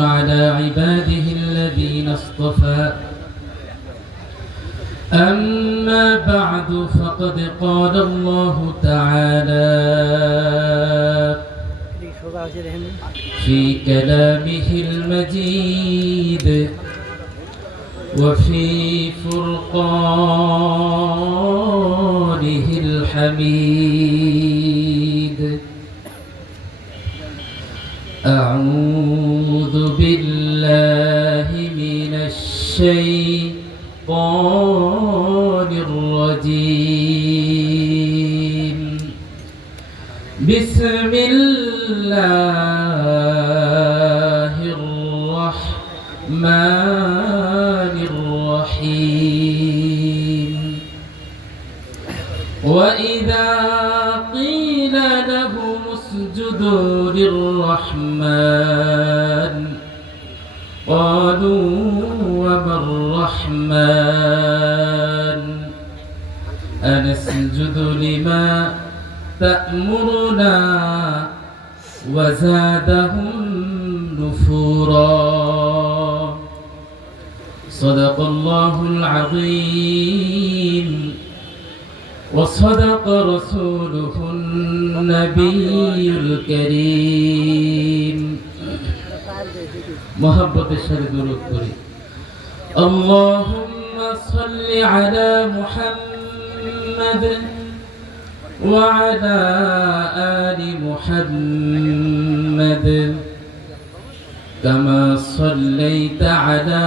على عباده الذين اصطفى أما بعد فقد قال الله تعالى في كلامه المجيد وفي فرقانه الحميد أعوذ بالله من الشيطان الرجيم بسم الله الرحمن الرحيم وإذا قيل لهم اسجدوا للرحمن قالوا وما الرحمن أنسجد لما تأمرنا وزادهم نفورا صدق الله العظيم وصدق رسوله النبي الكريم محبة الشهد الكريم اللهم صل على محمد وعلى آل محمد كما صليت على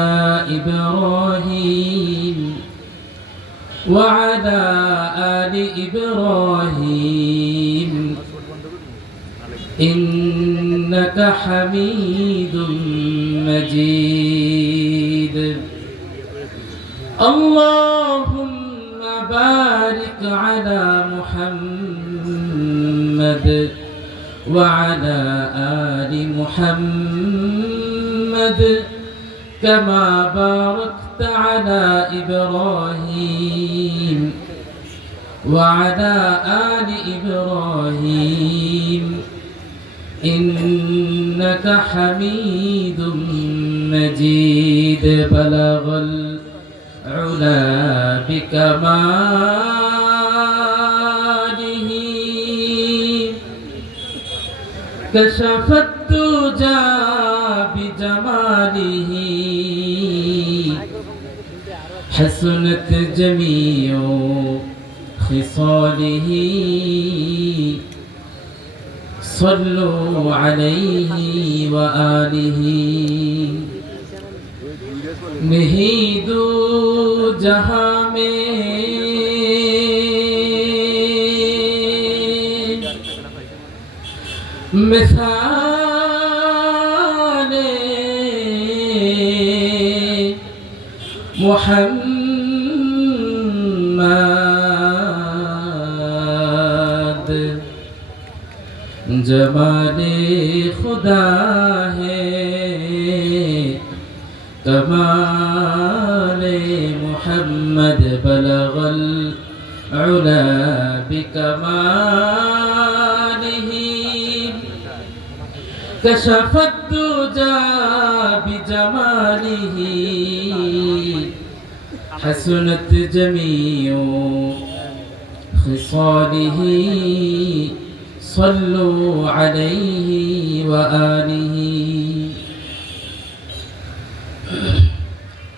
إبراهيم وعلى آل إبراهيم إنك حميد مجيد اللهم بارك على محمد وعلى آل محمد كما باركت على إبراهيم وعلى آل إبراهيم إنك حميد مجيد بلغ العلا بكماله كشف الدجى بجماله حسنت جميع خصاله صلوا عليه وآله नहीं दो जहां में मिसाले मुहम्मद जमाले खुदा है कमाले मुहम्मद बलगल उला बिकमालिही कशफत दुजा बिजमालिही हसनत जमीउ खिसालिही सल्लु अलैहि व आलिहि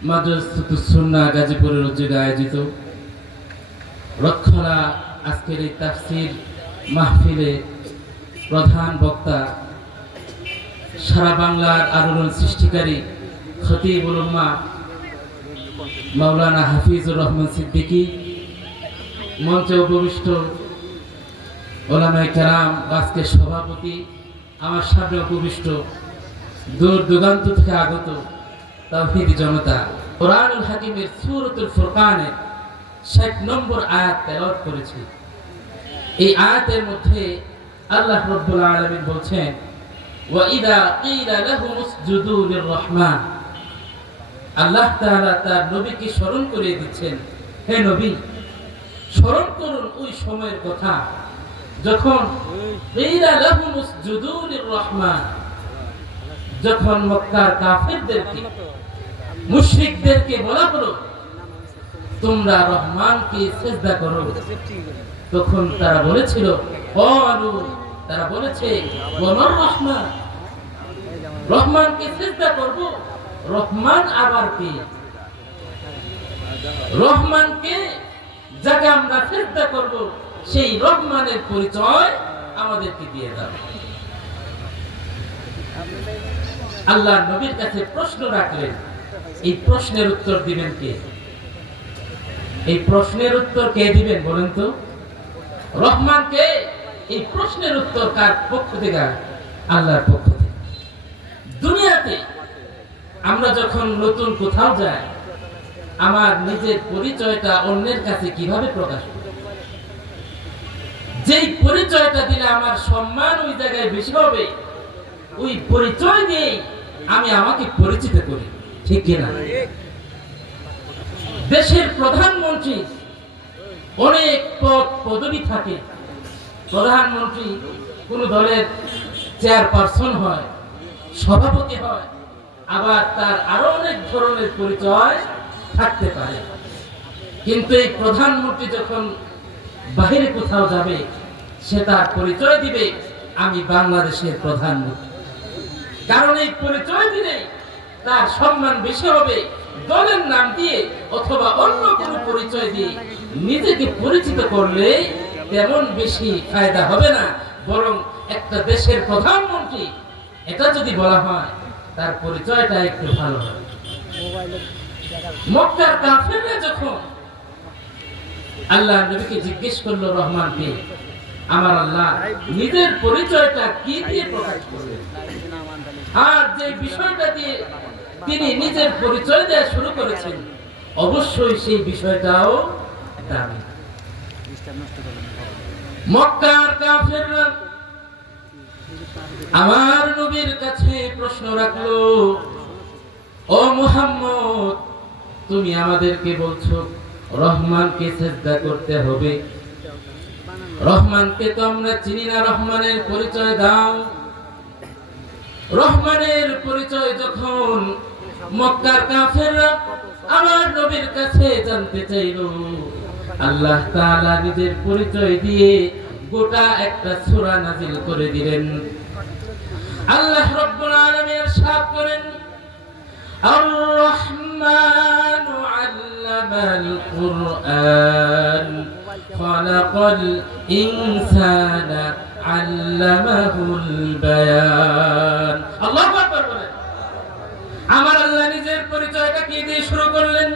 মাদ্রাসাতুস সুন্নাহ গাজীপুরের উদ্যোগে আয়োজিত রক্ষলা আজকের এই তাফসীর মাহফিলে প্রধান বক্তা সারা বাংলার আলোড়ন সৃষ্টিকারী খতিবুল উম্মাহ মাওলানা হাফিজুর রহমান সিদ্দিকী, মঞ্চে উপবিষ্ট ওলামায়ে কেরাম, আজকের সভাপতি, আমার সামনে উপবিষ্ট দূর দূরান্ত থেকে আগত তাওহীদি জনতা, কুরআনুল হাকিমের সূরাতুল ফুরকানের ৬০ নম্বর আয়াত তেলাওয়াত করেছি। এই আয়াতের মধ্যে আল্লাহ রাব্বুল আলামিন বলছেন, ওয়া ইযা ক্বিলা লাহুম উসজুদু লির-রহমান। আল্লাহ তাআলা তার নবীকে স্মরণ করিয়ে দিচ্ছেন, হে নবী, স্মরণ করুন ওই সময়ের কথা যখন ক্বিলা লাহুম উসজুদু লির-রহমান, যখন মক্কার কাফেরদেরকে মুশরিকদেরকে বলা হলো তোমরা রহমানকে সিজদা করো, তখন তারা বলেছিল তারা বলেছে ওয়ামার রহমান, রহমানকে সিজদা করব? রহমান আবার কে? রহমানকে যাকে আমরা সিজদা করব সেই রহমানের পরিচয় আমাদেরকে দিয়ে দাও। আল্লাহ নবীর কাছে প্রশ্ন রাখলেন, এই প্রশ্নের উত্তর দিবেন কে? এই প্রশ্নের উত্তর কে দিবেন বলেন তো? রহমান কে? এই প্রশ্নের উত্তর কার পক্ষ থেকে? আল্লাহর পক্ষ থেকে। দুনিয়াতে আমরা যখন নতুন কোথাও যাই, আমার নিজের পরিচয়টা অন্যের কাছে কিভাবে প্রকাশ করি? যেই পরিচয়টা দিলে আমার সম্মান ওই জায়গায় বেশি হবে, ওই পরিচয় দিয়ে আমি আমাকে পরিচিত করি, ঠিক কিনা? দেশের প্রধানমন্ত্রী অনেক পদ পদবি থাকে। প্রধানমন্ত্রী কোন দলের চেয়ারপারসন হয়, সভাপতি হয়, আবার তার আরো অনেক ধরনের পরিচয় থাকতে পারে। কিন্তু এই প্রধানমন্ত্রী যখন বাইরে কোথাও যাবে, সে তার পরিচয় দিবে আমি বাংলাদেশের প্রধানমন্ত্রী। কারণ এই পরিচয় দিলে তার সম্মান বেশি হবে দলের নাম দিয়ে অথবা অন্য কোনো পরিচয় দিয়ে নিজেকে পরিচিত করলে তেমন বেশি ফায়দা হবে না, বরং একটা দেশের প্রধানমন্ত্রী এটা যদি বলা হয় তার পরিচয়টা একটু ভালো হবে। মক্কার কাফেররা যখন আল্লাহ নবীকে জিজ্ঞেস করলো রহমান কে, আমার আল্লাহ নিজের পরিচয়টা কি দিয়ে প্রকাশ করলেন, আর যে বিষয়টা দিয়ে তিনি নিজের পরিচয় দেওয়া শুরু করেছেন অবশ্যই সেই বিষয়টাও দামি। মক্কার কাফেররা আমার নবীর কাছে প্রশ্ন রাখলো, ও মুহাম্মদ, তুমি আমাদেরকে বলছো রহমানকে সিজদা করতে হবে, রহমানকে তো আমরা চিনি না, রহমানের পরিচয় দাও। রহমানের পরিচয় যখন মক্কার কাফেররা আমার নবীর কাছে জানতে চাইল, আল্লাহ তাআলা নিজের পরিচয় দিয়ে গোটা একটা সূরা নাযিল করে দিলেন। আল্লাহ রাব্বুল আলামিন ইরশাদ করেন, আর-রহমান আল্লামাল কুরআন খালাকাল ইনসানা আল্লামাহুল বায়ান। আল্লাহু আকবার বলেন। আমার আল্লাহ নিজের পরিচয়টা কি দিয়ে শুরু করলেন?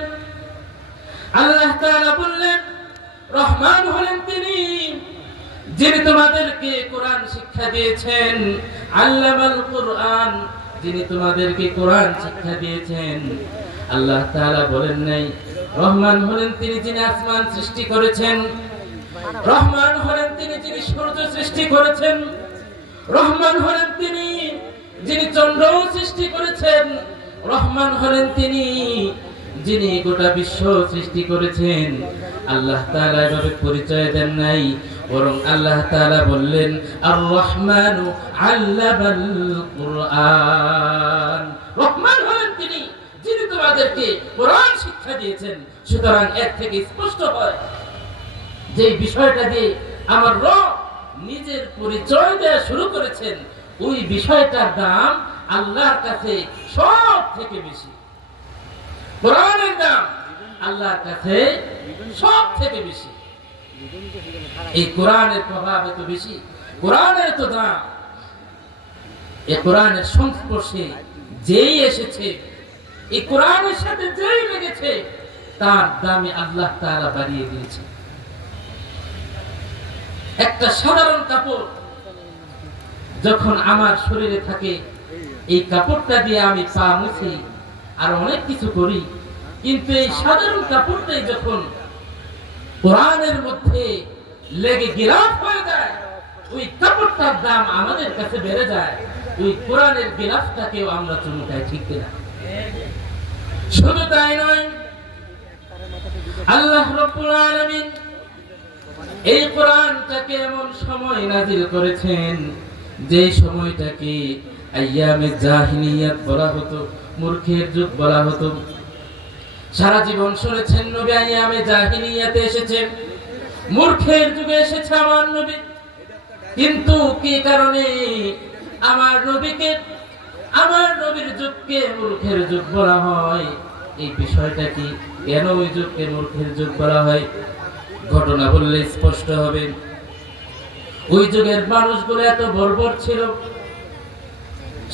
আল্লাহ তাআলা বললেন রহমান হলেন তিনি যিনি তোমাদেরকে কোরআন শিক্ষা দিয়েছেন, আল্লামাল কুরআন, যিনি তোমাদেরকে কোরআন শিক্ষা দিয়েছেন। আল্লাহ তাআলা বলেন নাই রহমান হলেন তিনি যিনি আসমান সৃষ্টি করেছেন, রহমান হলেন তিনি যিনি সূর্য সৃষ্টি করেছেন, রহমান হলেন তিনি যিনি চন্দ্র সৃষ্টি করেছেন, রহমান হলেন তিনি যিনি গোটা বিশ্ব সৃষ্টি করেছেন। আল্লাহ তাআলা এভাবে পরিচয় দেন নাই, বরং আল্লাহ তাআলা বললেন আর-রহমানু আল্লামাল কুরআন, রহমান হলেন তিনি যিনি তোমাদেরকে কোরআন শিক্ষা দিয়েছেন। সুতরাং এর থেকে স্পষ্ট হয় যে বিষয়টা দিয়ে আমার রব নিজের পরিচয় দেওয়া শুরু করেছেন, ওই বিষয়টার দাম আল্লাহর কাছে সব থেকে বেশি। কোরআনের দাম আল্লাহর কাছে সব থেকে বেশি। এই কোরআনের প্রভাব এত বেশি, কোরআনের তো দাম, এই কোরআনের সংস্পর্শে যেই এসেছে, এই কোরআনের সাথে যেই লেগেছে, তার দামে আল্লাহ তাআলা বাড়িয়ে দিয়েছে। একটা সাধারণ কাপড় যখন আমার শরীরে থাকে, এই কাপড়টা দিয়ে আমি পা মুছি আর অনেক কিছু করি, কিন্তু এই সাধারণ কাপড়টাই যখন কোরআনের মধ্যে লেগে গিলাফ হয়ে যায়, ওই কাপড়টার দাম আমাদের কাছে বেড়ে যায়। ওই কোরআনের গিলাফটাকেও আমরা চমকাই, ঠিক কিনা? শুধু তাই নয়, আল্লাহ রাব্বুল আলামিন এই কোরআনটাকে এমন সময় নাযিল করেছেন যে সময়টাকে আইয়ামে জাহিলিয়াত বলা হতো, মূর্খের যুগ বলা হতো। সারা জীবন শুনেছেন নবী আইয়ামে জাহিলিয়াতে এসেছেন, মূর্খের যুগে এসেছে আমার নবী। কিন্তু কি কারণে আমার নবীকে, আমার নবীর যুগকে মূর্খের যুগ বলা হয়? এই বিষয়টা কি, কেন ওই যুগকে মূর্খের যুগ বলা হয়? ঘটনা বললে স্পষ্ট হবে। ওই যুগের মানুষগুলো এত বর্বর ছিল,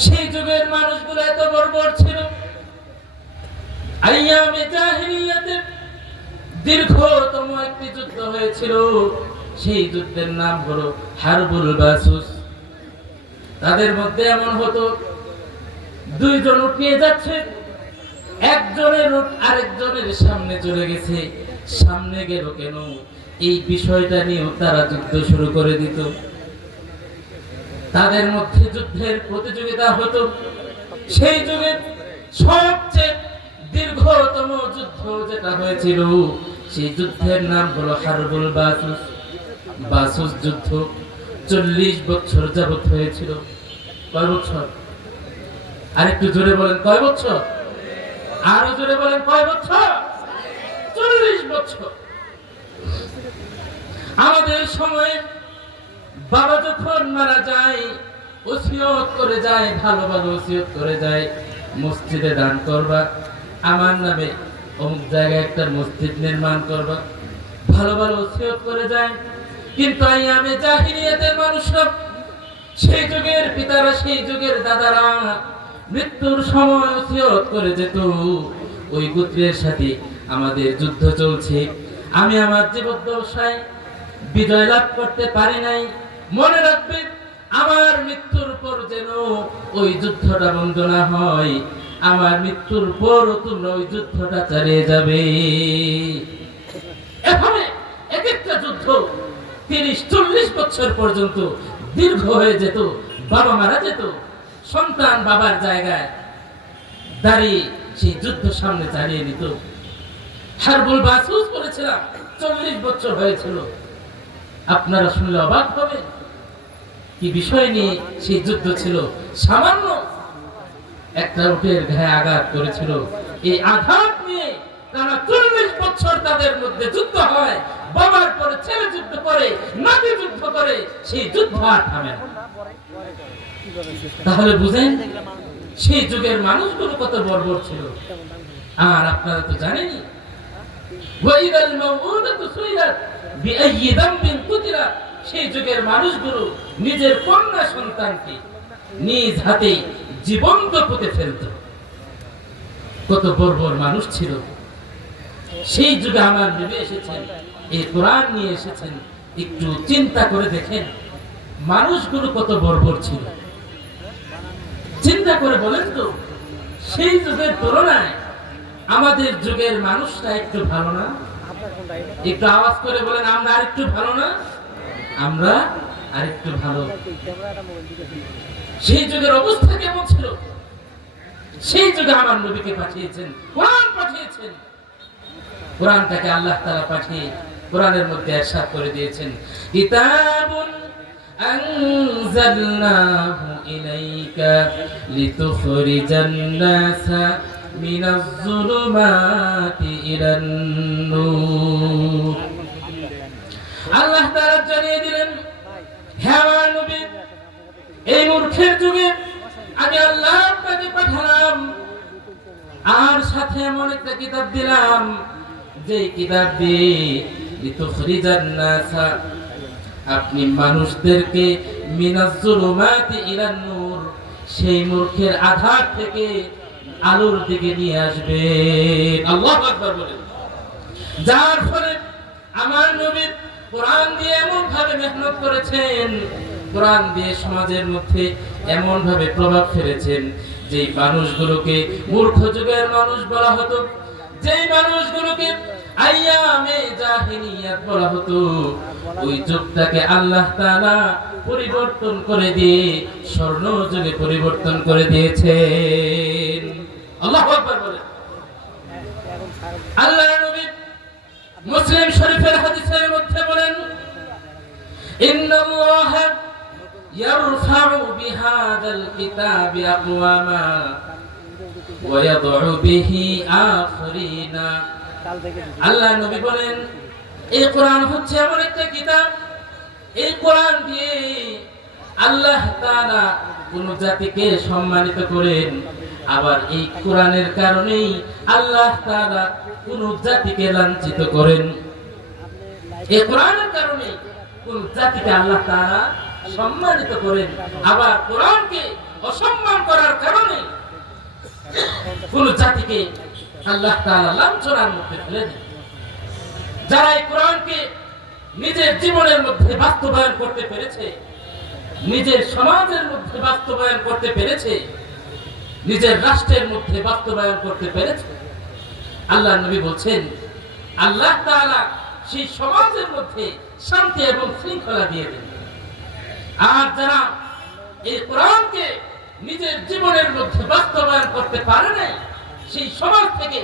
সেই যুগের মানুষগুলো এত বর্বর ছিল। আইয়ামে জাহিলিয়াতে দীর্ঘতম একটি যুদ্ধ হয়েছিল, সেই যুদ্ধের নাম হলো হারবুল বাসুস। তাদের মধ্যে এমন হতো, দুইজন উট নিয়ে যাচ্ছে, একজনের উট আরেকজনের সামনে চলে গেছে। সামনে গেল কেন, এই বিষয়টা নিয়েও তারা যুদ্ধ শুরু করে দিত। তাদের মধ্যে যুদ্ধের প্রতিযোগিতা হতো। সেই যুগে সবচেয়ে দীর্ঘতম যুদ্ধ যেটা হয়েছিল, সেই যুদ্ধের নাম হলো হারবুল বাসুস। বাসুস যুদ্ধ 40 বছর যাবত হয়েছিল। কয় বছর? আরেকটু জোরে বলেন, কয় বছর? আরো জোরে বলেন, কয় বছর? 40 বছর। আমাদের সময়ে বাবা যখন মারা যায়, ওসিয়ত করে যায়, ভালো ভালো ওসিয়ত করে যায়, মসজিদে দান করবা, আমার নামে অমুক জায়গায় একটা মসজিদ নির্মাণ করবা, ভালো ভালো ওসিয়ত করে যায়। কিন্তু আইয়ামে জাহিলিয়াতের মানুষরা, সেই যুগের পিতারা, সেই যুগের দাদারা মৃত্যুর সময় ওসিয়ত করে যেত, ওই গোত্রের সাথে আমাদের যুদ্ধ চলছে, আমি আমার জীবদ্দশায় বিজয় লাভ করতে পারি নাই, মনে রাখবে আমার মৃত্যুর পর যেন ওই যুদ্ধটা বন্ধ না হয়, আমার মৃত্যুর পর তোমরা ওই যুদ্ধটা চালিয়ে যাবে। এভাবে এক একটা যুদ্ধ 30-40 বছর পর্যন্ত দীর্ঘ হয়ে যেত। বাবা মারা যেত, সন্তান বাবার জায়গায় দাঁড়িয়ে সেই যুদ্ধ সামনে চালিয়ে নিত। হারবুল বাসুস করেছিলাম, 40 বছর হয়েছিল। আপনারা শুনলে অবাক হবে, কি বিষয় নিয়ে সেই যুদ্ধ ছিল? সামান্য একটা উটের গায়ে আঘাত করেছিল, এই আঘাত নিয়ে টানা 40 বছর তাদের মধ্যে যুদ্ধ হয়। বাবার পরে ছেলে যুদ্ধ করে, নাতি যুদ্ধ করে, সেই যুদ্ধ আর থামে না। তাহলে বুঝেন সেই যুগের মানুষগুলো কত বর্বর ছিল। আর আপনারা তো জানেনই, ওয়াইদাল মাউউদাতু সুইলাত বিআইয়ি যামবিন কুতিলাত, সেই যুগের মানুষগুলো নিজের কন্যা সন্তানকে নিজ হাতে জীবন্ত পুঁতে ফেলত। কত বর্বর মানুষ ছিল। সেই যুগে আমার নবী এসেছেন, এই কোরআন নিয়ে এসেছেন। একটু চিন্তা করে দেখেন মানুষগুলো কত বর্বর ছিল। চিন্তা করে বলেন তো, সেই যুগের তুলনায় আমাদের যুগের মানুষটা একটু ভালো না? একটু আওয়াজ করে বলেন, আমরা আরেকটু ভালো না? আমরা আরেকটু ভালো। সেই যুগের অবস্থা কেমন ছিল? সেই যুগে আমার নবীকে পাঠিয়েছেন, কোরআন পাঠিয়েছেন। কোরআনটাকে আল্লাহ তাআলা পাঠিয়ে কোরআনের মধ্যে ইরশাদ করে দিয়েছেন, কিতাবুন আনজালনাহু ইলাইকা লিতুখরিজান নাসা মিনাজ যুলুমাতি ইলান নূর। আল্লাহ তাআলা জানিয়ে দিলেন, হে আমার নবী, এই মূর্খের যুগে আমি আল্লাহ আপনাকে পাঠালাম, আর সাথে এমন একটা কিতাব দিলাম, যে কিতাব দিয়ে লিতুখরিজান নাসা, আপনি মানুষদেরকে মিনাজ যুলুমাতি ইলান নূর, সেই মূর্খের আধার থেকে আলোর দিকে নিয়ে আসবেন। আল্লাহু আকবার বলেন। যার ফলে আমার নবী কোরআন দিয়ে এমন ভাবে মেহনত করেছেন, কোরআন দিয়ে সমাজের মধ্যে এমন ভাবে প্রভাব ফেলেছেন, যে মানুষগুলোকে মূর্খ যুগের মানুষ বলা হতো, যেই মানুষগুলোকে আইয়ামে জাহিলিয়াত বলা হতো, ওই যুগটাকে আল্লাহ তাআলা পরিবর্তন করে দিয়ে স্বর্ণ যুগে পরিবর্তন করে দিয়েছেন। আল্লাহু আকবার বলেন। আল্লাহর নবী মুসলিম শরীফের হাদিসের মধ্যে বলেন, ইন্নাল্লাহা ইয়ারফাউ বিহাদাল কিতাবি আকওয়ামা ওয়া ইয়াদউ বিহি আখরিনা। আল্লাহ নবী বলেন এই কোরআন হচ্ছে এমন একটা কিতাব, এই কোরআন দিয়ে আল্লাহ তাআলা কোন জাতিকে সম্মানিত করেন, আবার এই কোরআনের কারণেই আল্লাহ তাআলা কোন জাতিকে লাঞ্ছিত করেন। এই কোরআনের কারণে কোন জাতিকে আল্লাহ তাআলা সম্মানিত করেন, আবার কোরআনকে অসম্মান করার কারণে কোন জাতিকে আল্লাহ তাআলা লাঞ্ছনার মধ্যে ফেলে দেন। যারা এই কোরআনকে নিজের জীবনের মধ্যে বাস্তবায়ন করতে পেরেছে, নিজের সমাজের মধ্যে বাস্তবায়ন করতে পেরেছে, নিজের রাষ্ট্রের মধ্যে বাস্তবায়ন করতে পেরেছে, আল্লাহ নবী বলছেন আল্লাহ তাআলা সেই সমাজের মধ্যে শান্তি এবং শৃঙ্খলা দিয়ে দেন। আর যারা এই কোরআনকে নিজের জীবনের মধ্যে বাস্তবায়ন করতে পারে নাই, সেই সমাজ থেকে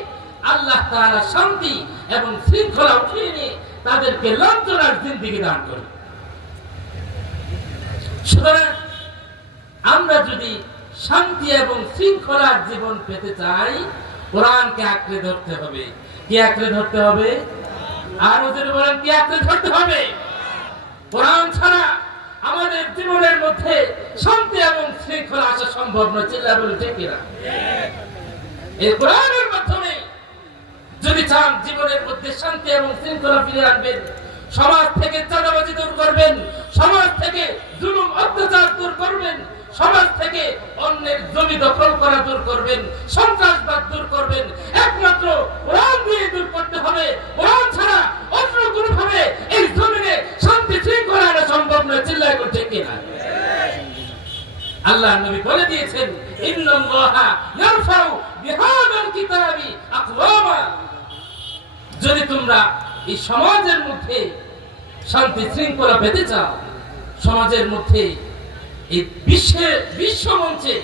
আল্লাহ তাআলা শান্তি এবং শৃঙ্খলা উঠিয়ে নিয়ে তাদেরকে লাঞ্ছনার জিন্দেগি দান করে। সুতরাং আমরা যদি শান্তি এবং শৃঙ্খলার জীবন পেতে চাই, কোরআনকে আঁকড়ে ধরতে হবে। কি আঁকড়ে ধরতে হবে? আর ওদের বলেন কি আঁকড়ে ধরতে হবে? কোরআন ছাড়া আমাদের জীবনের মধ্যে শান্তি এবং শৃঙ্খলা আসা সম্ভব নয়। চিল্লা বলে ঠিক কিনা? এই কোরআনের মাধ্যমে যদি চান জীবনের মধ্যে শান্তি এবং শৃঙ্খলা ফিরিয়ে আনবেন, সমাজ থেকে চাঁদাবাজি দূর করবেন, সমাজ থেকে জুলুম অত্যাচার দূর করবেন, সমাজ থেকে অন্যের জমি দখল করা দূর করবেন, সন্ত্রাসবাদ দূর করবেন, একমাত্র কোরআন দিয়ে দূর করতে হবে। কোরআন ছাড়া অন্য কোনো ভাবে এই জমিনে শান্তি শৃঙ্খলা আনা সম্ভব নয়। চিল্লায় করে ঠিক কিনা? আল্লাহ নবী বলে দিয়েছেন ইন্নাল্লাহা ইয়ারফাউ বিহাদাল কিতাবি আকওয়ামা। যদি তোমরা এই সমাজের মধ্যে শান্তি শৃঙ্খলা পেতে চাও, সমাজের মধ্যে এই বিশ্ব মঞ্চে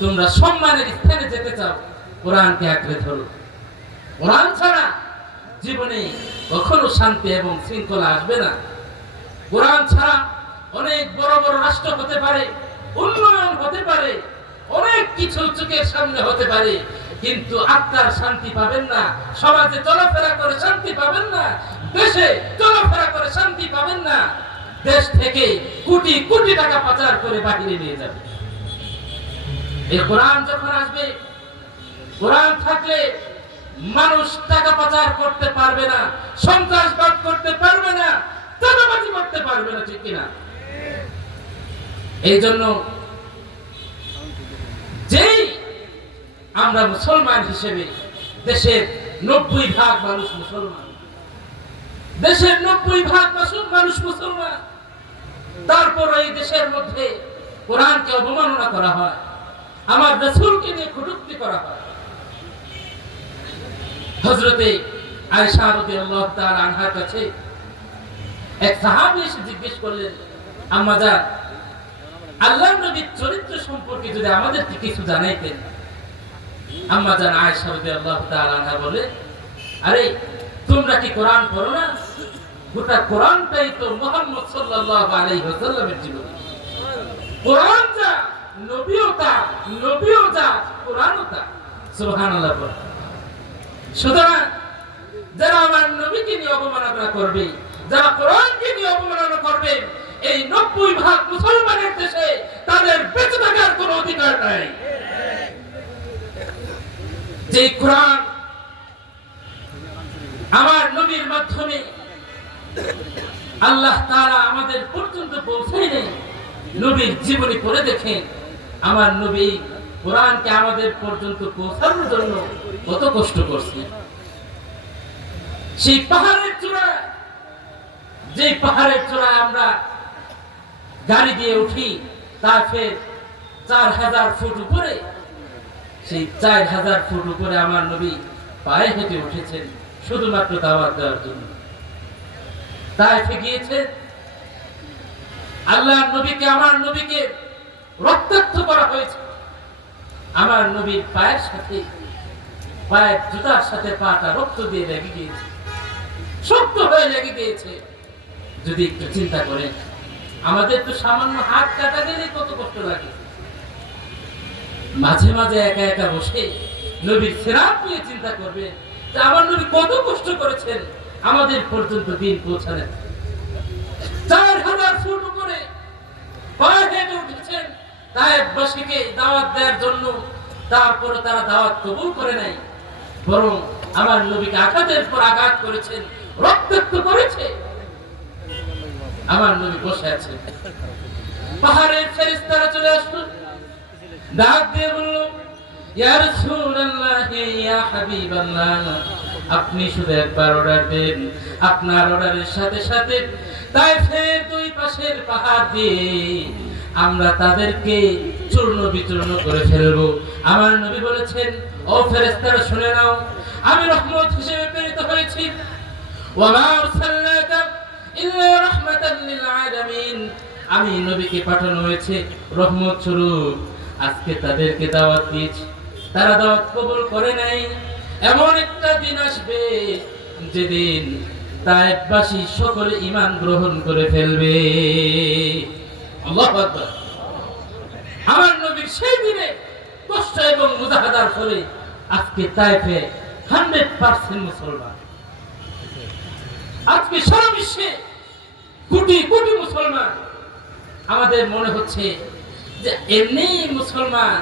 তোমরা সম্মানের স্থানে যেতে চাও, কোরআনকে আঁকড়ে ধরো। কোরআন ছাড়া জীবনে কখনো শান্তি এবং শৃঙ্খলা আসবে না। কোরআন ছাড়া অনেক বড় বড় রাষ্ট্র হতে পারে, উন্নয়ন হতে পারে, অনেক কিছু চোখের সামনে হতে পারে, কিন্তু আত্মার শান্তি পাবেন না। সমাজে চলাফেরা করে শান্তি পাবেন না, দেশে চলাফেরা করে শান্তি পাবেন না। দেশ থেকে কোটি কোটি টাকা পাচার করে বাহিরে নিয়ে যাবে। এই কোরআন যখন আসবে, কোরআন থাকলে মানুষ টাকা পাচার করতে পারবে না, সন্ত্রাসবাদ করতে পারবে না, চাঁদাবাজি করতে পারবে না। ঠিক কিনা? এই জন্য যেই আমরা মুসলমান হিসেবে, দেশের 90% মানুষ মুসলমান, দেশের 90% মানুষ মুসলমান, তারপর এই দেশের মধ্যে কোরআনকে অবমাননা করা হয়, আমার রাসূলকে নিয়ে কটূক্তি করা হয়। হযরতে আয়েশা রাদিয়াল্লাহু তাআলা আনহার কাছে এক সাহাবী এসে জিজ্ঞেস করলেন, আম্মা জান, আল্লাহর নবীর চরিত্র সম্পর্কে যদি আমাদেরকে কিছু জানাইতেন। আম্মা জান আয়েশা রাদিয়াল্লাহু তাআলা আনহা বলে, আরে তোমরা কি কোরআন পড়ো না? গোটা কোরআনটাই তো মুহাম্মদ সাল্লাল্লাহু আলাইহি ওয়াসাল্লামের জীবন। কোরআন যা, নবীও তা, নবীও যা, কোরআনও তা। সুবহানাল্লাহ। সুতরাং যারা আমার নবীকে নিয়ে অবমাননা করবে, যারা কোরআনকে নিয়ে অবমাননা করবে, এই 90% মুসলমানের দেশে তাদের বেঁচে থাকার কোনো অধিকার নাই। যে কোরআন আমার নবীর মাধ্যমে আল্লাহ তাআলা আমাদের পর্যন্ত পৌঁছাইলেন, নবীর জীবনী পড়ে দেখেন আমার নবী কোরআনকে আমাদের পর্যন্ত পৌঁছানোর জন্য কত কষ্ট করছেন। সেই পাহাড়ের চূড়ায়, যে পাহাড়ের চূড়ায় আমরা গাড়ি দিয়ে উঠি, তারপর 4000 ফুট উপরে, সেই 4000 ফুট উপরে আমার নবী পায়ে হেঁটে উঠেছেন শুধুমাত্র দাওয়াত দেওয়ার জন্য। তাইফে গিয়েছেন, আল্লাহর নবীকে, আমার নবীকে রক্তাক্ত করা হয়েছে। আমার নবীর পায়ের সাথে, পায়ের জুতার সাথে পাটা রক্ত দিয়ে লেগে গিয়েছে, শক্ত হয়ে লেগে গিয়েছে। যদি একটু চিন্তা করেন, আমাদের তো সামান্য হাত কাটা গেলে কত কষ্ট লাগে। মাঝে মাঝে একা একা বসে নবীর সিরাত নিয়ে চিন্তা করবে যে আমার নবী কত কষ্ট করেছেন আমাদের পর্যন্ত দিন পৌঁছালেন। 4000 ফুট উপরে পায়ে হেঁটে উঠেছেন তায়েফবাসীকে দাওয়াত দেওয়ার জন্য। তারপরে তারা দাওয়াত কবুল করে নাই, বরং আমার নবীকে আঘাতের পর আঘাত করেছেন, রক্তাক্ত করেছে। আমার নবী বসে আছেন, পাহাড়ের ফেরেশতারা চলে আসলো, ডাক দিয়ে বলল, ইয়া রাসূলুল্লাহ, ইয়া হাবিবাল্লাহ, আপনি শুধু একবার অর্ডার দেন, আপনার অর্ডারের সাথে সাথে তায়েফের দুই পাশের পাহাড় দিয়ে আমরা তাদেরকে চূর্ণ বিচূর্ণ করে ফেলবো। আমার নবী বলেছেন, ও ফেরেশতারা শুনে নাও, আমি রহমত হিসেবে প্রেরিত হয়েছি। ওয়া মা আরসালনাকা ইল্লা রাহমাতাল লিল আলামিন, আমি নবীকে পাঠানো হয়েছে রহমত স্বরূপ। আজকে তাদেরকে দাওয়াত দিয়েছি, তারা দাওয়াত কবুল করে নাই। এমন একটা দিন আসবে যেদিন তায়েফবাসী সকলে ঈমান গ্রহণ করে ফেলবে। আল্লাহু আকবার। আমার নবীর সেই দিনে কষ্ট এবং মুজাহাদার ফলে আজকে তায়েফে 100% মুসলমান। আজকে সারা বিশ্বে কোটি কোটি মুসলমান। আমাদের মনে হচ্ছে যে এমনি মুসলমান,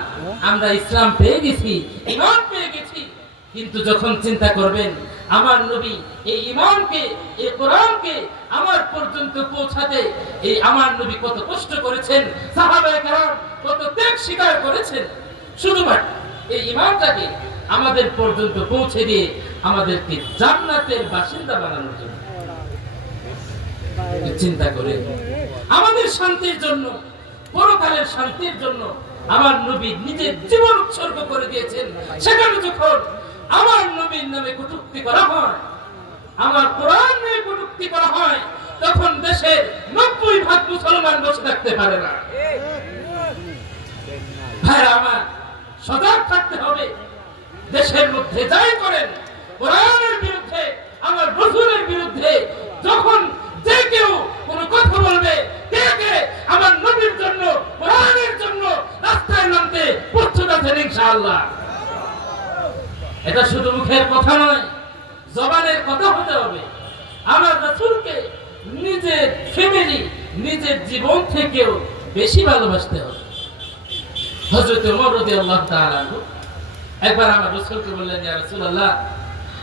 আমরা ইসলাম পেয়ে গেছি, ঈমান পেয়ে গেছি। কিন্তু যখন চিন্তা করবেন আমার নবী এই ঈমানকে, এই কোরআনকে আমার পর্যন্ত পৌঁছাতে এই আমার নবী কত কষ্ট করেছেন, সাহাবায়ে কেরাম কত ত্যাগ স্বীকার করেছেন, শুধুমাত্র এই ঈমানটাকে আমাদের পর্যন্ত পৌঁছে দিয়ে আমাদেরকে জান্নাতের বাসিন্দা বানানোর জন্য। চিন্তা করে আমাদের শান্তির জন্য, পরকালের শান্তির জন্য আমার নবী নিজের জীবন উৎসর্গ করে দিয়েছেন। সেখানে যখন আমার নবীর নামে কটূক্তি করা হয়, আমার কোরআন নিয়ে কটূক্তি করা হয়, তখন দেশের 90% মুসলমান বসে থাকতে পারে না। ভাইরা আমার, সজাগ থাকতে হবে। দেশের মধ্যে যাই করেন, কোরআনের বিরুদ্ধে, আমার রাসূলের বিরুদ্ধে যখন যে কেউ কোনো কথা বলবে, কে কে আমার নবীর জন্য, কোরআনের জন্য রাস্তায় নামতে প্রস্তুত আছেন ইনশাআল্লাহ। এটা শুধু মুখের কথা নয়, জবানের কথা হতে হবে। আমার রাসূলকে নিজের ফ্যামিলি, নিজের জীবন থেকেও বেশি ভালোবাসতে হবে। হযরত ওমর রাদিয়াল্লাহু তাআলা আনহু একবার আমার রাসূলকে বললেন, ইয়া রাসূলুল্লাহ,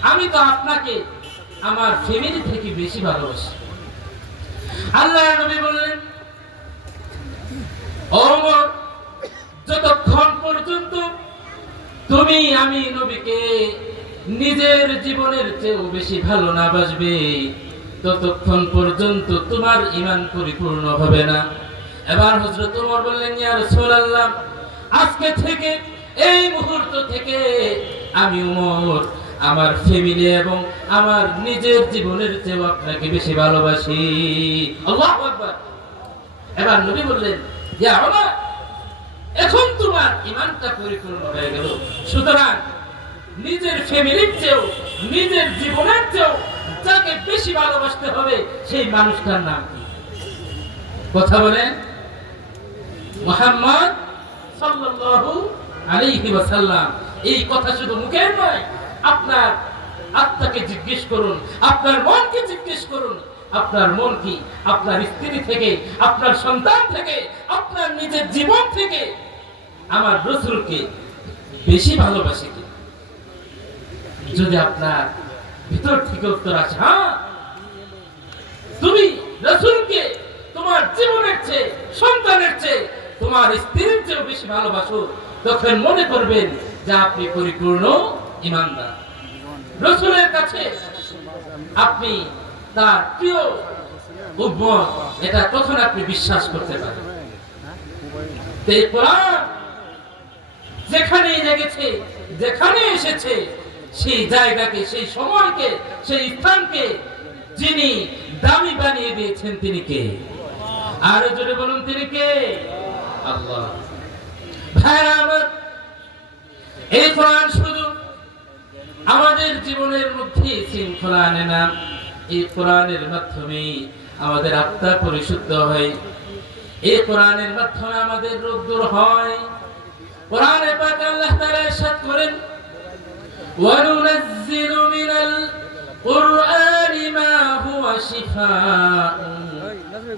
আমি তো আপনাকে আমার ফ্যামিলি থেকে বেশি ভালোবাসি। আল্লাহর নবী বললেন, ওমর, যতক্ষণ পর্যন্ত তুমি আমি নবীকে নিজের জীবনের চেয়েও বেশি ভালো না বাসবে, ততক্ষণ পর্যন্ত তোমার ঈমান পরিপূর্ণ হবে না। এবার হযরত ওমর বললেন, ইয়া রাসূলুল্লাহ, আজকে থেকে, এই মুহূর্ত থেকে আমি ওমর আমার ফ্যামিলি এবং আমার নিজের জীবনের চেয়েও আপনাকে বেশি ভালোবাসি। আল্লাহু আকবার। এবার নবী বললেন, ইয়া ওমর, এখন তোমার ঈমানটা পরিপূর্ণ হয়ে গেল, সুতরাং নিজের ফ্যামিলির চেয়েও, নিজের জীবনের চেয়েও যাকে বেশি ভালোবাসতে হবে সেই মানুষটার নাম কি? কথা বলেন, মুহাম্মদ সাল্লাল্লাহু আলাইহি ওয়াসাল্লাম। এই কথা শুধু মুখের নয়, আপনার আত্মাকে জিজ্ঞেস করুন, আপনার মনকে জিজ্ঞেস করুন। আপনার মন কি আপনার স্ত্রী থেকে, আপনার সন্তান থেকে, আপনার নিজের জীবন থেকে আমার রাসূলকে বেশি ভালোবাসে কি? যদি আপনার ভিতর থেকে উত্তর আসে হ্যাঁ, তুমি রাসূলকে তোমার জীবনের চেয়ে, সন্তানের চেয়ে, তোমার স্ত্রীর চেয়ে বেশি ভালোবাসো, তখন মনে করবেন যে আপনি পরিপূর্ণ ঈমানদার। রাসূলের কাছে আপনি তার প্রিয় উম্মত, এটা তখন আপনি বিশ্বাস করতে পারেন। এই কোরআন যেখানে লেগেছে, যেখানে এসেছে, সেই জায়গাকে, সেই সময়কে, সেই স্থানকে যিনি দামি বানিয়ে দিয়েছেন তিনি কে? আরো জোরে বলুন, তিনি কে? আল্লাহ। ভাইরা আমার, এই কোরআন শুধু আমাদের জীবনের মধ্যে শৃঙ্খলা আনে না, এই কোরআনের মাধ্যমে আমাদের আত্মা পরিশুদ্ধ হয়, এই কোরআনের মাধ্যমে আমাদের রোগ দূর হয়। কোরআনে পাক আল্লাহ তাআলা ইরশাদ করেন, ওয়া নুনাজ্জিলু মিনাল কুরআনি মা হুয়া শিফাউন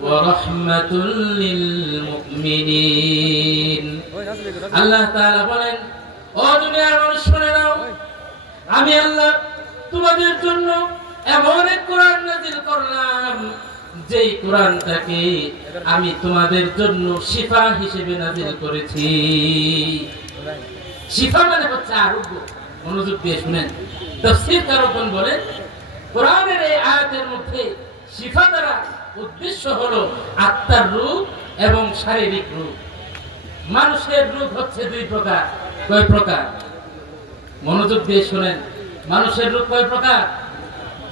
ওয়া রাহমাতুল লিল মুমিনিন। আল্লাহ তাআলা বলেন, ও দুনিয়ার মানুষ শুনে নাও, আমি আল্লাহ তোমাদের জন্য এমন এক কোরআন নাযিল করলাম, যেই কোরআনটাকে আমি তোমাদের জন্য শিফা হিসেবে নাযিল করেছি। শিফা মানে হচ্ছে আরোগ্য। মনোযোগ দিয়ে শুনেন, তাফসীরকারগণ বলেন, কোরআনের এই আয়াতের মধ্যে শিফা দ্বারা উদ্দেশ্য হলো আত্মার রোগ এবং শারীরিক রোগ। মানুষের রোগ হচ্ছে দুই প্রকার। কয় প্রকার? মনোযোগ দিয়ে শুনেন, মানুষের রোগ কয় প্রকার?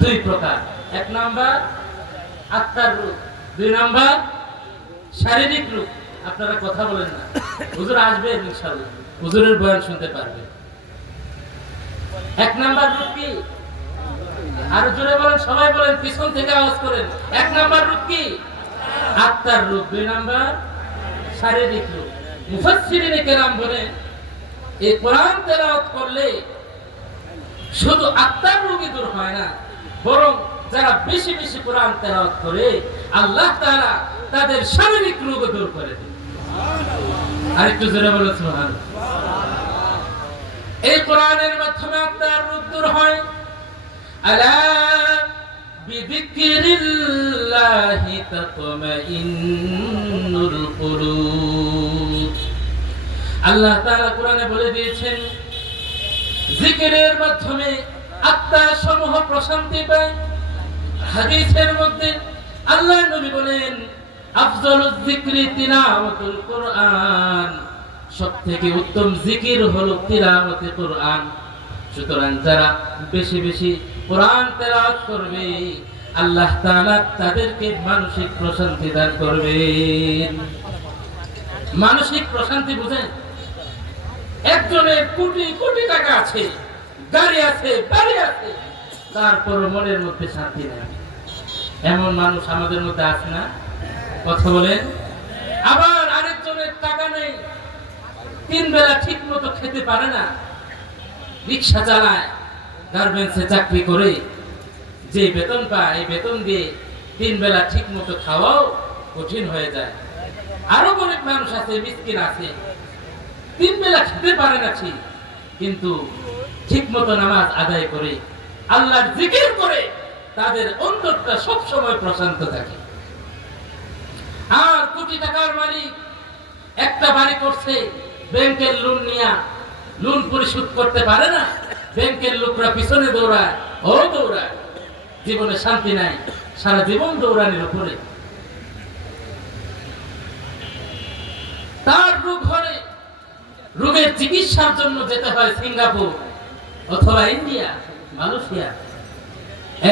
দুই প্রকার। এক নাম্বার আত্মার রোগ, দুই নাম্বার শারীরিক রোগ। আপনারা কথা বলেন না, হুজুর আসবে ইনশাআল্লাহ, হুজুরের বয়ান শুনতে পারবে। এক নাম্বার রোগ কি? আর জোরে বলেন, সবাই বলেন, পিছন থেকে আওয়াজ করেন। এক নাম্বার রোগ কি? আত্মার রোগ। দুই নাম্বার শারীরিক রোগ। মুফাসসিরিনে কেরাম বলেন, এই কোরআন তেলাওয়াত করলে শুধু আত্মার রোগই দূর হয় না, বরং যারা বেশি বেশি কোরআন তেলাওয়াত করে আল্লাহ তাআলা তাদের শারীরিক রোগ দূর করে দেন। আরেকটু জোরে বলুন সুবহানাল্লাহ। এই কোরআনের মাধ্যমে আত্মার রোগ দূর হয়। আলা বিযিকরিল্লাহি তাতমাইন্নুল কুলুব। আল্লাহ তাআলা কোরআনে বলে দিয়েছেন, জিকিরের মাধ্যমে আত্মা সমূহ প্রশান্তি পায়। হাদিসের মধ্যে আল্লাহর নবী বলেন, আফজালুজ যিকরি তিলাওয়াতুল কুরআন। সবথেকে উত্তম জিকির হলো তিলাওয়াতে কুরআন। সুতরাং যারা বেশি বেশি কোরআন তেলাওয়াত করবে আল্লাহ তাআলা তাদেরকে মানসিক প্রশান্তি দান করবেন। মানসিক প্রশান্তি বুঝেন? একজনের কোটি কোটি টাকা আছে, গাড়ি আছে, বাড়ি আছে, তারপর মনের মধ্যে শান্তি নেই। এমন মানুষ আমাদের মধ্যে আছে না? কথা বলেন। আবার আরেকজনের টাকা নেই, তিন বেলা ঠিক মতো খেতে পারে না, রিক্সা চালায়, গার্মেন্টসে চাকরি করে, যে বেতন পায় এই বেতন দিয়ে তিন বেলা ঠিক মতো খাওয়াও কঠিন হয়ে যায়। আরো অনেক মানুষ আছে, মিসকিন আছে, তিন বেলা খেতে পারে না ঠিক, কিন্তু ঠিক মতো নামাজ আদায় করে আল্লাহর জিকির করে তাদের অন্তরটা সব সময় প্রশান্ত থাকে। আর কোটি টাকার মালিক একটা বাড়ি করছে, ব্যাংকের লোন নিয়ে লোন পরিশোধ করতে পারে না, ব্যাংকের লোকরা পিছনে দৌড়ায়, ও দৌড়ায়, জীবনে শান্তি নাই, সারা জীবন দৌড়ানির উপরে। তার রোগ হলে রোগের চিকিৎসার জন্য যেতে হয় সিঙ্গাপুর অথবা ইন্ডিয়া, মালয়েশিয়া।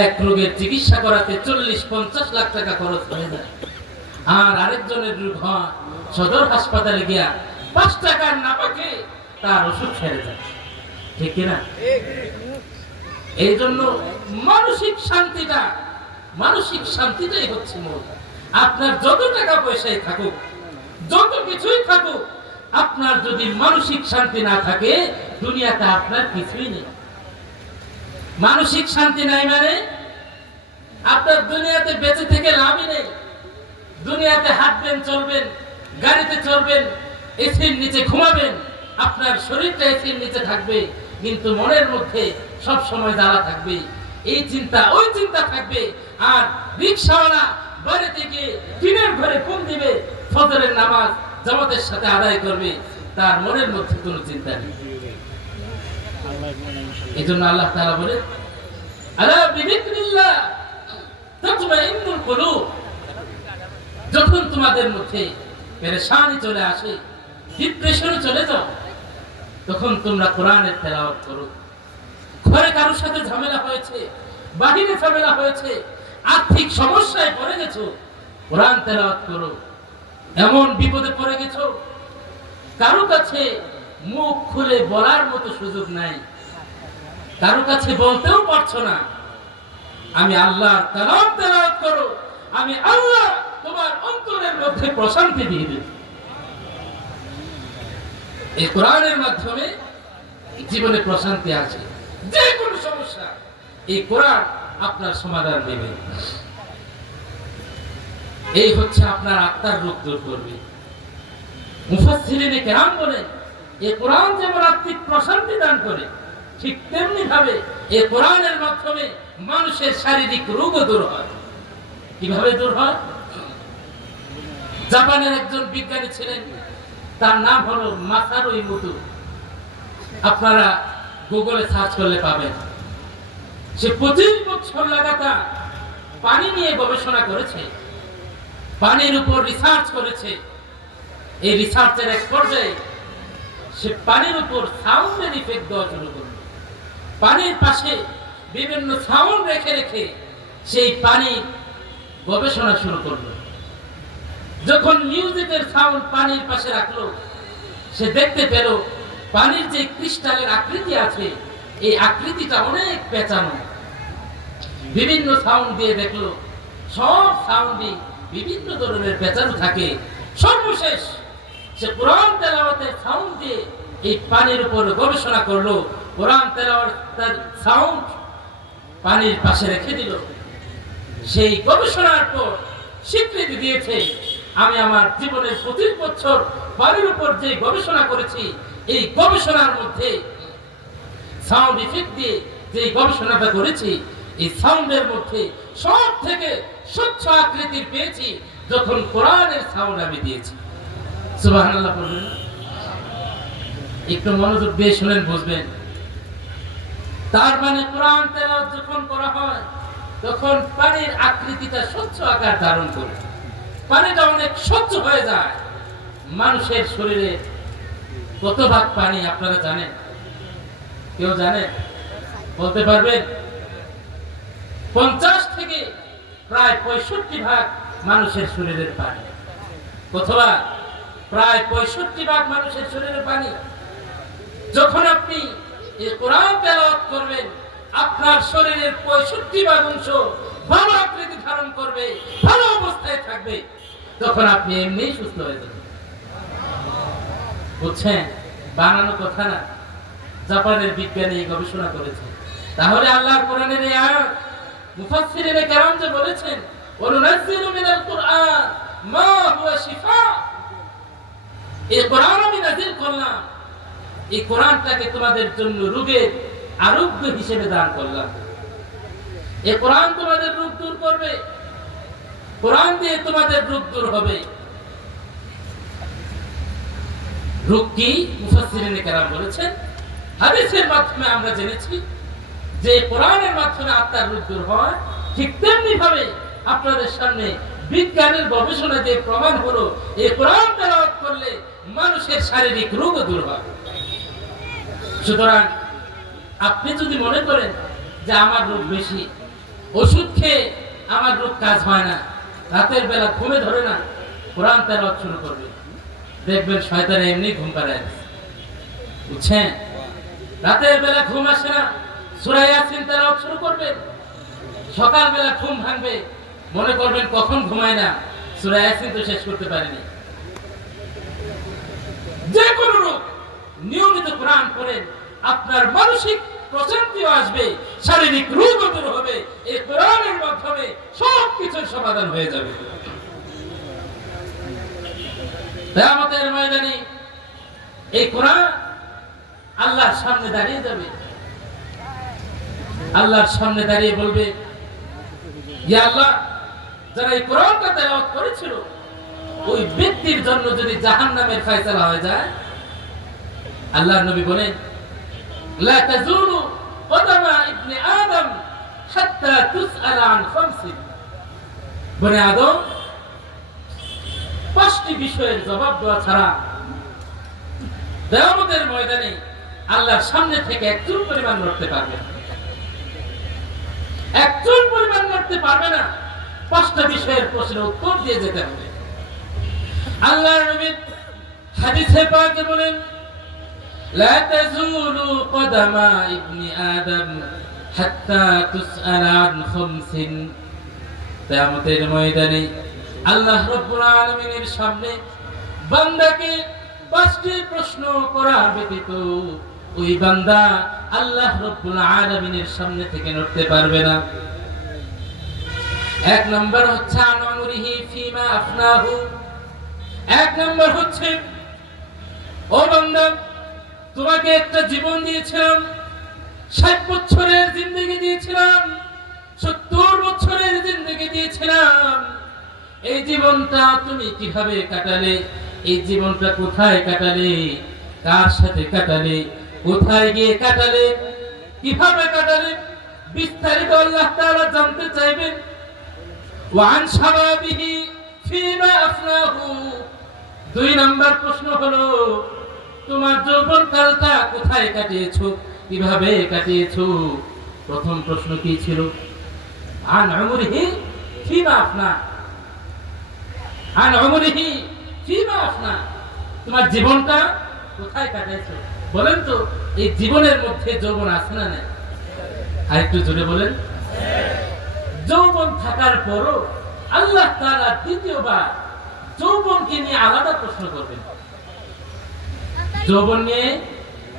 এক রোগের চিকিৎসা করাতে 40-50 লাখ টাকা খরচ হয়ে যায়। আর আরেকজনের রোগ হয় সদর হাসপাতালে গিয়া 5 টাকার নাপাকে তার ওষুধ ছেড়ে যায়। ঠিক কিনা? এই জন্য মানসিক শান্তিটাই হচ্ছে মূল। আপনার যত টাকা পয়সাই থাকুক, যত কিছুই থাকুক, আপনার যদি মানসিক শান্তি না থাকে দুনিয়াতে আপনার কিছুই নেই। মানসিক শান্তি নাই মানে আপনার দুনিয়াতে বেঁচে থেকে লাভই নেই। দুনিয়াতে হাঁটবেন, চলবেন, গাড়িতে চলবেন, এসির নিচে ঘুমাবেন, আপনার শরীরটা এসির নিচে থাকবে, কিন্তু মনের মধ্যে সব সময় জ্বালা থাকবে, এই চিন্তা ওই চিন্তা থাকবে। আর রিকশাওয়ালা বাড়ি থেকে টিনের ঘরে ফোন দিবে, ফজরের নামাজ জামাতের সাথে আদায় করবে, তার মনের মধ্যে কোনো চিন্তা নেই। এই জন্য আল্লাহ তাআলা বলে, আলা বিযিকরিল্লাহ তাতমাইন্নুল কুলুব। যখন তোমাদের মধ্যে পেরেশানি চলে আসে, ডিপ্রেশনে চলে যাও, তখন তোমরা কোরআনের তেলাওয়াত করো। ঘরে কারোর সাথে ঝামেলা হয়েছে, বাহিরে ঝামেলা হয়েছে, আর্থিক সমস্যায় পড়ে গেছো, কোরআন তেলাওয়াত করো। এমন বিপদে পড়ে গেছো কারো কাছে মুখ খুলে বলার মতো সুযোগ নাই, কারো কাছে বলতেও পারছো না, আমি আল্লাহর কালাম তেলাওয়াত করো, আমি আল্লাহ তোমার অন্তরের মধ্যে প্রশান্তি দিয়ে দেবে। এই কোরআনের মাধ্যমে জীবনে প্রশান্তি আছে। যে কোনো সমস্যা এই কোরআন আপনার সমাধান দেবে। এই হচ্ছে আপনার আত্মার রোগ দূর করবে। মুফাসসিরিনে কেরাম বলেন, এই কোরআন যেমন আত্মিক প্রশান্তি দান করে, ঠিক তেমনি ভাবে এই কোরআনের মাধ্যমে মানুষের শারীরিক রোগও দূর হয়। কিভাবে দূর হয়? জাপানের একজন বিজ্ঞানী ছিলেন, তার নাম হলো মাসারু ইমোতো। আপনারা গুগলে সার্চ করলে পাবেন। সে 25 বছর লাগাতার পানি নিয়ে গবেষণা করেছে, পানির উপর রিসার্চ করেছে। এই রিসার্চের এক পর্যায়ে সে পানির উপর সাউন্ডের ইফেক্ট দেওয়া শুরু করল। পানির পাশে বিভিন্ন সাউন্ড রেখে রেখে সেই পানির গবেষণা শুরু করলো। যখন মিউজিকের সাউন্ড পানির পাশে রাখলো, সে দেখতে পেল পানির যে ক্রিস্টালের আকৃতি আছে, এই আকৃতিটা অনেক পেঁচানো। বিভিন্ন সাউন্ড দিয়ে দেখলো, সব সাউন্ডই বিভিন্ন ধরনের পেঁচানো থাকে। সর্বশেষ সে কোরআন তেলাওয়াতের সাউন্ড দিয়ে এই পানির উপর গবেষণা করলো। কোরআন তেলাওয়াতের সাউন্ড পানির পাশে রেখে দিল। সেই গবেষণার পর স্বীকৃতি দিয়েছে, আমি আমার জীবনের 25 বছর পানির উপর যে গবেষণা করেছি, এই গবেষণার মধ্যে সাউন্ড ইফেক্ট দিয়ে যে গবেষণাটা করেছি, এই সাউন্ডের মধ্যে সব থেকে স্বচ্ছ আকৃতির পেয়েছি যখন কোরআনের সাউন্ড আমি দিয়েছি। সুবহানাল্লাহ বলবেন। একটু মনোযোগ দিয়ে শুনেন, বুঝবেন। তার মানে কোরআন তেলাওয়াত যখন করা হয় তখন পানির আকৃতিটা স্বচ্ছ আকার ধারণ করে, পানিটা অনেক স্বচ্ছ হয়ে যায়। মানুষের শরীরে কত ভাগ পানি আপনারা জানেন? কেউ জানেন? বলতে পারবেন? 50 থেকে প্রায় 65 ভাগ মানুষের শরীরের পানি। অথবা প্রায় 65 ভাগ মানুষের শরীরের পানি। যখন আপনি এই কোরআন তেলাওয়াত করবেন, আপনার শরীরের 65 ভাগ অংশ ভালো আকৃতি ধারণ করবে, ভালো অবস্থায় থাকবে। তখন আপনি এমনিই সুস্থ হয়ে যাবেন। বুঝছেন? বানানো কথা না, জাপানের বিজ্ঞানী গবেষণা করেছে। তাহলে আল্লাহর কোরআনের এই আয়াত মুফাসসিরিনে কেরাম যে বলেছেন, ওয়ানুনাজ্জিলু মিনাল কুরআন মা হুয়া শিফা, এই কোরআন আমি নাযিল করলাম, এই কোরআনটাকে তোমাদের জন্য রোগের আরোগ্য হিসেবে দান করলাম। এই কোরআন তোমাদের রোগ দূর করবে, কোরআন দিয়ে তোমাদের রোগ দূর হবে। রোগ কি? মুফাসসিরিনে কেরাম বলেছেন, হাদিসের মাধ্যমে আমরা জেনেছি যে কোরআনের মাধ্যমে আত্মার রোগ দূর হয়। ঠিক তেমনি ভাবে আপনাদের সামনে বিজ্ঞানের গবেষণা দিয়ে প্রমাণ হলো, এই কোরআন তেলাওয়াত করলে মানুষের শারীরিক রোগও দূর হয়। সুতরাং আপনি যদি মনে করেন যে আমার রোগ বেশি, ওষুধ খেয়ে আমার রোগ কাজ হয় না, রাতের বেলা ঘুমে ধরে না, কোরআন তেলাওয়াত শুরু করবে, দেখবেন শয়তান এমনি ঘুম পাড়ায়। বুঝছেন? রাতের বেলা ঘুম আসে না, সূরা ইয়াসিন তেলাওয়াত শুরু করবেন, সকাল বেলা ঘুম ভাঙবে, মনে করবেন কখন ঘুমায় না, সূরা ইয়াসিন তো শেষ করতে পারেনি। যে কোনো রোগ নিয়মিত কোরআন পড়েন, আপনার মানসিক প্রশান্তিও আসবে, শারীরিক রোগও দূর হবে। এই কোরআনের মাধ্যমে সবকিছুর সমাধান হয়ে যাবে। কিয়ামতের ময়দানে এই কোরআন আল্লাহর সামনে দাঁড়িয়ে যাবে। আল্লাহর সামনে দাঁড়িয়ে বলবে, ইয়া আল্লাহ, যারা এই কোরআনটা তেলাওয়াত করেছিল, ওই ব্যক্তির জন্য যদি জাহান্নামের ফয়সালা হয়ে যায়, আল্লাহর নবী বলেন, লা তাজুলু কদামা ইবনে আদম হাত্তা তুসআলা আন খামসিন। বনে আদম 5টি বিষয়ের জবাব দেওয়া ছাড়া কিয়ামতের ময়দানে আল্লাহর সামনে থেকে একচুল পরিমাণ নড়তে পারবে না। একচুল পরিমাণ নড়তে পারবে না। 5টা বিষয়ের প্রশ্নের উত্তর দিয়ে যেতে হবে। আল্লাহর নবী হাদিসে পাকে বলেন, লা তাজুলু কদামা ইবনি আদম হাত্তা তুসআলা আন খামসিন। কিয়ামতের ময়দানে আল্লাহ রাব্বুল আলামিনের সামনে বান্দাকে 5টি প্রশ্ন করা ব্যতীত ওই বান্দা আল্লাহ রাব্বুল আলামিনের সামনে থেকে নড়তে পারবে না। এক নম্বর হচ্ছে আনমরিহি ফিমা আফনাহু। এক নম্বর হচ্ছে, ও বান্দা, তোমাকে একটা জীবন দিয়েছিলাম, 60 বছরের জিন্দেগি দিয়েছিলাম, 70 বছরের জিন্দেগি দিয়েছিলাম, এই জীবনটা তুমি কিভাবে কাটালে? এই জীবনটা কোথায় কাটালে? কার সাথে কাটালে? কোথায় গিয়ে কাটালে? কিভাবে কাটালে? বিস্তারিত আল্লাহ তাআলা জানতে চাইবেন। ওয়ান শাবাবিহি ফিমা আফনাহু। 2 নম্বর প্রশ্ন হলো, তোমার যৌবন কালটা কোথায় কাটিয়েছো, কিভাবে কাটিয়েছো? প্রথম প্রশ্ন কি ছিল? আন উমরিহি ফিমা আফনা। আন উমরিহি ফিমা আফনা, তোমার জীবনটা কোথায় কাটিয়েছো? বলেন তো, এই জীবনের মধ্যে যৌবন আছে না নাই? আর একটু জোরে বলেন। যৌবন থাকার পরও আল্লাহ তাআলা দ্বিতীয়বার যৌবনকে নিয়ে আলাদা প্রশ্ন করবেন। যৌবন নিয়ে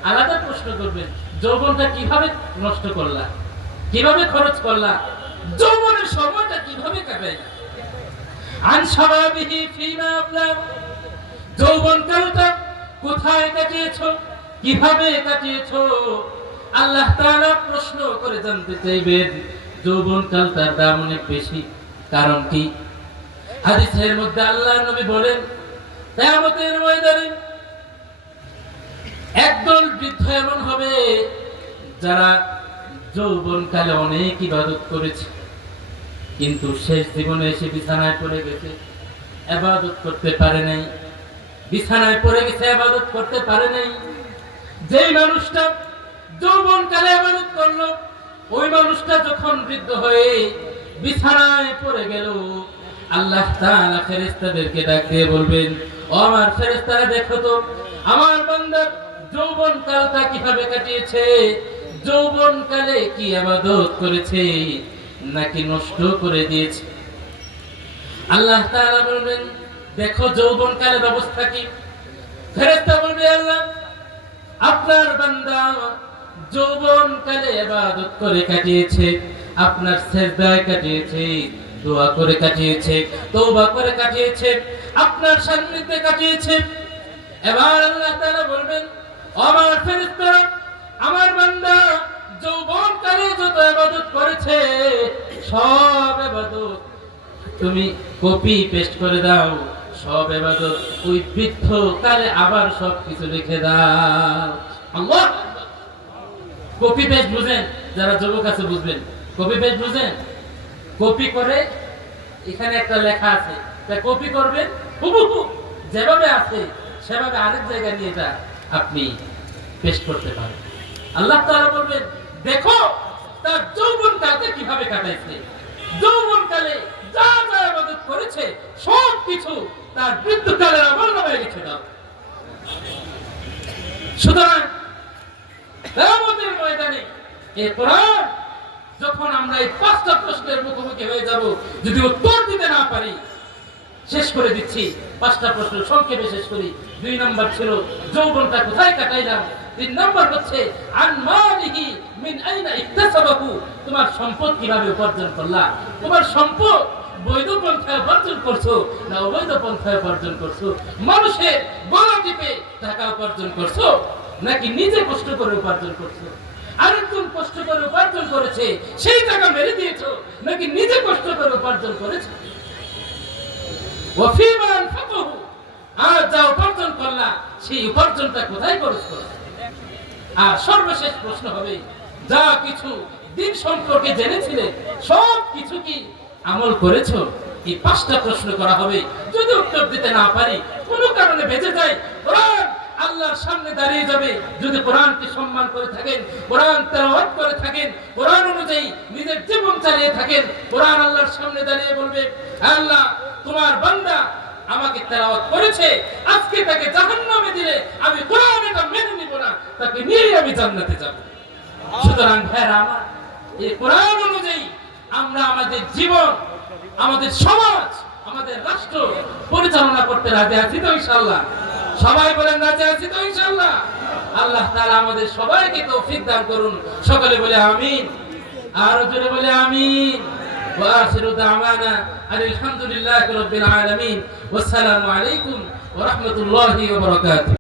আলাদা প্রশ্ন করবেন। যৌবনটা কিভাবে নষ্ট করলা, কিভাবে খরচ করলা, যৌবনের সময়টা কিভাবে কাটাইলা? আন শাবাবিহি ফিমা আফলা, যৌবন কালটা কোথায় কাটিয়েছো, কিভাবে কাটিয়েছো? আল্লাহ তাআলা প্রশ্ন করে জানতে চাইবেন। যৌবন কালটার দাম অনেক বেশি। কারণ কি? হাদিসের মধ্যে আল্লাহর নবী বলেন, কিয়ামতের ময়দানে একদল বৃদ্ধ এমন হবে যারা যৌবনকালে অনেক ইবাদত করেছে, কিন্তু শেষ জীবনে এসে বিছানায় পড়ে গেছে, ইবাদত করতে পারে নাই। বিছানায় পড়ে গেছে, ইবাদত করতে পারে নাই। যেই মানুষটা যৌবনকালে ইবাদত করলো, ওই মানুষটা যখন বৃদ্ধ হয়ে বিছানায় পড়ে গেল, আল্লাহ তাআলা ফেরেশতাদেরকে ডাক দিয়ে বলবেন, ও আমার ফেরেশতারা, দেখো তো আমার বান্দার যৌবন কালটা কিভাবে কাটিয়েছে, যৌবন কালে কি ইবাদত করেছে নাকি নষ্ট করে দিয়েছে। আল্লাহ তাআলা বলবেন, দেখো যৌবন কালের অবস্থা কি। ফেরেশতা বলবে, আল্লাহ, আপনার বান্দা যৌবন কালে ইবাদত করে কাটিয়েছে, আপনার সিজদায় কাটিয়েছে, দোয়া করে কাটিয়েছে, তওবা করে কাটিয়েছে, আপনার সান্নিধ্যে কাটিয়েছে। এবার আল্লাহ তাআলা বলবেন, আমার ফেরেশতারা, আমার বান্দা যৌবন কালে যত ইবাদত করেছে সব ইবাদত তুমি কপি পেস্ট করে দাও, সব ইবাদত ওই বৃদ্ধ কালে আবার সব কিছু লিখে দাও। আল্লাহ, কপি পেস্ট বুঝেন? যারা যুবক আছে বুঝবেন। কপি পেস্ট বুঝেন? কপি করে এখানে একটা লেখা আছে, তা কপি করবেন, হুবহু যেভাবে আছে সেভাবে আরেক জায়গায় নিয়ে যা আপনি পেস্ট করতে পারেন। আল্লাহ তাআলা বলবেন, দেখো তার যৌবন কালকে কিভাবে কাটাইছে, যৌবন কালে যা যা ইবাদত করেছে সব কিছু তার মৃত্যুকালের আমলনামায় লিখে দাও। সুতরাং কিয়ামতের ময়দানে এই কোরআন যখন আমরা এই 5টা প্রশ্নের মুখোমুখি হয়ে যাব, যদি উত্তর দিতে না পারি, শেষ করে দিচ্ছি 5টা প্রশ্ন সংক্ষেপে শেষ করি। 2 নম্বর ছিল যৌবনটা কোথায় কাটাইলাম। 3 নম্বর হচ্ছে আন মালিহি মিন আইনা ইকতাসাবাহু, তোমার সম্পদ কিভাবে উপার্জন করলা। তোমার সম্পদ বৈধ পন্থায় উপার্জন করছো না অবৈধ পন্থায় উপার্জন করছো? মানুষের গলা টিপে টাকা উপার্জন করছো নাকি নিজে কষ্ট করে উপার্জন করছো? আরেকজন কষ্ট করে উপার্জন করেছে, সেই টাকা মেরে দিয়েছো নাকি নিজে কষ্ট করে উপার্জন করেছো? ওয়াফিমা আনফাকুহু, আর যা উপার্জন করলা সেই উপার্জনটা কোথায় খরচ করছো? আর সর্বশেষ প্রশ্ন হবে, যা কিছু দিন সম্পর্কে জেনেছিলে সব কিছু কি আমল করেছো? এই 5টা প্রশ্ন করা হবে। যদি উত্তর দিতে না পারি, কোনো কারণে বেঁচে যাই, কোরআন আল্লাহর সামনে দাঁড়িয়ে যাবে। যদি কোরআনকে সম্মান করে থাকেন, কোরআন তেলাওয়াত করে থাকেন, কোরআন অনুযায়ী নিজের জীবন চালিয়ে থাকেন, কোরআন আল্লাহর সামনে দাঁড়িয়ে বলবে, আল্লাহ, তোমার বান্দা আমাকে তেলাওয়াত করেছে, আজকে তাকে জাহান্নামে দিলে আমি কোরআন এটা মেনে নিব না, তাকে নিয়ে আমি জান্নাতে যাব। সুতরাং ভাইরা আমার, এই কোরআন অনুযায়ী আমরা আমাদের জীবন, আমাদের সমাজ, আমাদের রাষ্ট্র পরিচালনা করতে রাজি আছি তো ইনশাআল্লাহ? সবাই বলেন রাজি আছি তো ইনশাআল্লাহ? আল্লাহ তাআলা আমাদের সবাইকে তৌফিক দান করুন। সকলে বলে আমিন, আর জোরে বলে আমিন। ওয়া আখিরু দাওয়ানা আলহামদুলিল্লাহি রাব্বিল আলামিন। ওয়াসসালামু আলাইকুম ওয়া রাহমাতুল্লাহি ওয়া বারাকাতুহু।